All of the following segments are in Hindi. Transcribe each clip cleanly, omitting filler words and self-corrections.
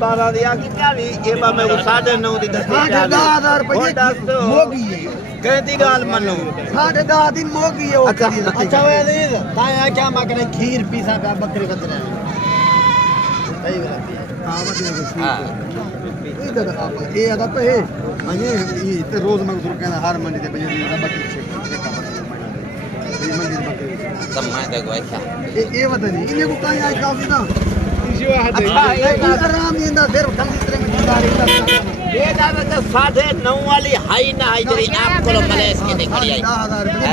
12 दिया कि क्या भी ये बा मैं 9.5 दी दस्ती 10,000 रुपए मोगी है कहती गाल मनो 10,5 दिन मोगी है। अच्छा वे अजीज ताया क्या मकने खीर पीसा का बकरी बदले सही बात है। हां मतलब हां इधर आप ये अदा पे अने ये रोज मैं गुरु कहना हर मंडी ते बजे बकरी से मंडी बकरी सब मैं देखो ऐसा ये बता नहीं इन्हें को कहीं आज काफी ना अच्छा ये आराम इंदा देर ठंडी तरह में जिंदा ये दादा तो 9.5 वाली हाई ना हाई तेरी आप को मलेस के निकली आई 10,000 रुपए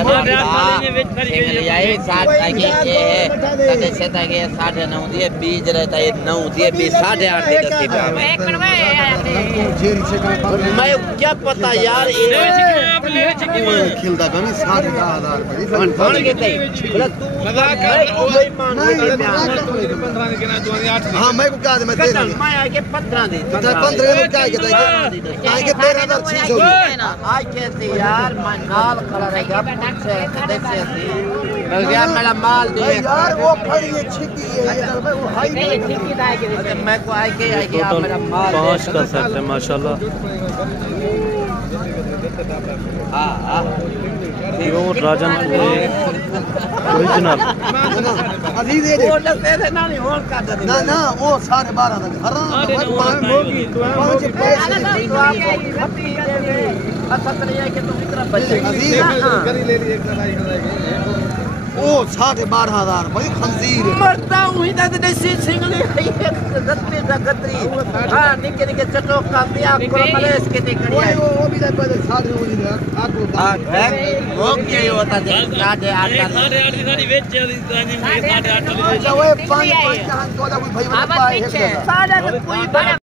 आई 7 आगे ये है कदे से तक ये 9.5 दिए 20 रहता है 9 दिए 20 8.5 दी दस्ती पे एक मिनट में जेल से का मैं क्या पता यार ये खिलदा कमी 10,000 रुपए फण के तई बोला तू कोई मान के 15 के ना 8 हां मैं को क्या दे मैं दे मैं आके 15 दे 15 में क्या कहता है आगे 13,600 आज कहते यार मैं नाल खड़ा रह गया से देखते थे यार मेरा माल दे यार वो फड़ी है छिकी है ये वो हाई नहीं छिकी दाए के मैं को आके आप मेरा माल 5 का सेट है माशाल्लाह। हां प्योर राजनपुर ओरिजिनल अजीज ये वो दे ना नहीं और का दे ना वो 12.5 तक हराम होगी तो पांच पैसे तो आपको खपी दे अच्छा तरिया के तुम इतना बचे अजीज करी ले ली एक लड़ाई ओ 12,500 भाई खंजीर मरता हूं इधर देसी सिंगली है दत्ती का गत्री हां निके निके चटो का दिया को मलेस के निकली है वो भी पहले 60 हो जी आपको वो क्या होता है 8.5 साड़ी बेच 8.5 अच्छा वो 5 जहां तो कोई भाई बड़ा है 8.5 कोई बड़ा